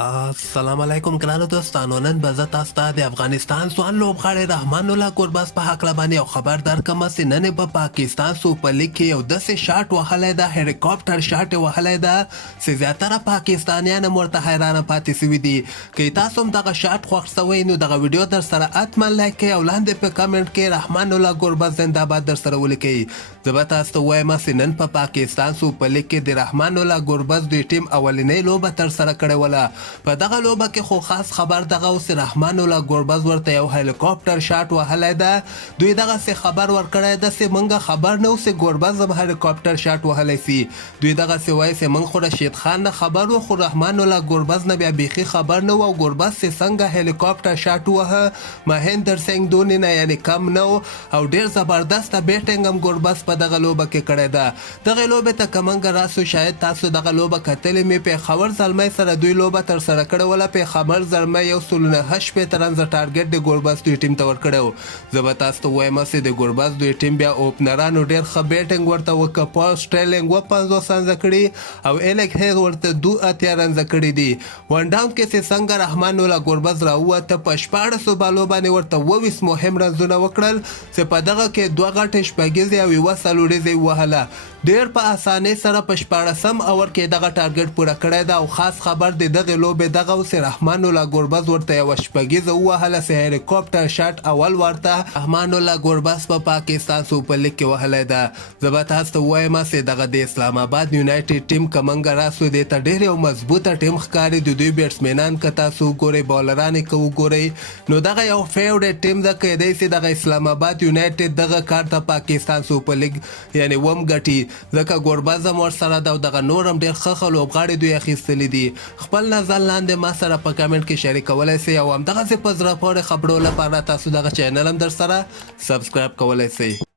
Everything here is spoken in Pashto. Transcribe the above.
السلام علیکم ګرانو دوستانو. نن به زه تاسو ته د افغانستان ځوان لوبغاړی رحمان الله ګربز په هکله باندې یو خبر درکړم چې نن یې په پاکستان سوپر لیګ کې یو داسې شاټ وهلی ده، هلیکاپټر شاټ یې وهلی ده چې زیاتره پاکستانیان هم ورته حیرانه پاتې سوي دي. که تاسو هم دغه شاټ خوښ سوی نو دغه ویډیو در سره حتما لایک کړئ او لاندې په کمنټ کې رحمان الله ګربز زنده‌باد در سره ولیکئ. زه به تاسو ته وایم چې نن په پاکستان سوپر لیګ کې د رحمان الله ګربز دوی ټیم اولنۍ لوبه تر سره کړې وله. په دغه لوبه کې خو خاص خبر دغه اوس رحمان الله ګربز ورته یو هلیکاپټر شاټ وهلی ده. دوی دغسې خبر ورکړی ده چې موږ خبر نه و چې ګربز هم هلیکاپټر شاټ وهلی سي. دوی دغسې وایي چې موږ خو رشید خان نه خبر و، خو رحمان الله ګربز نه بیا بیخي خبر نه و او ګربز چې څنګه هلیکاپټر شاټ ووهه مهیندر سنګ دوني نه یعنې کم نه و او ډېر زبردسته بیټینګ هم ګربز په دغه لوبه کې کړی ده. دغې لوبې ته که موږ راسو شاید تاسو دغه لوبه کتلې مې پېښور زلمی سره دوی لوبه تر سره کړې وله. پېښور زلمی 109 رنزه ټارګټ د ګربز دوی ټیم ته ورکړی و. زه به تاسو ته وایم چې د ګربز دوی ټیم بیا اوپنرانو ډېر ښه بیټینګ ورته وکړه. پال سټرلینګ 50 رنزه کړي او ایلک هیر ورته 82 رنزه کړي دي. ون ډاون کې چې څنګه رحمان الله ګربز راووته په 14 بالو باندې ورته 22 مهم رنزونه وکړل چې په دغه کې 2 غټې شپږیزې او 1 څلوریزې ووهله. ډېر په اسانۍ سره په 14م اور کې دغه ټارګټ پوره کړی ده او خاص خبر د دغې لوبې دغه و چې رحمان الله ګربز ورته یوه شپږیزه ووهله چې هلیکاپټر شاټ اول ورته رحمان الله ګربز په پاکستان سوپر لیګ کې وهلی ده. زه به تاسو ته ووایم چې دغه د اسلام آباد یونایټډ ټیم که موږ راسو دې ته ډېر یو مضبوطه ټیم ښکاري. د دوی بیټسمینان که تاسو وګورئ، بالران یې که وګورئ نو دغه یو فیوریټ ټیم ده. کیدی سي دغه اسلام آباد یونایټډ دغه کار ته پاکستان سوپر لیګ یعنې وم ګټي، ځکه ګربز هم ورسره ده او دغه نور هم ډېر ښه لوبغاړي دوی اخیستلي دي. خپل نظر لاندې ما سره په کمنټ کې شریکولی سئ او همدغسې په زړه پورې خبرو لپاره تاسو دغه چینل هم در سره سبسکرایب کولی سئ.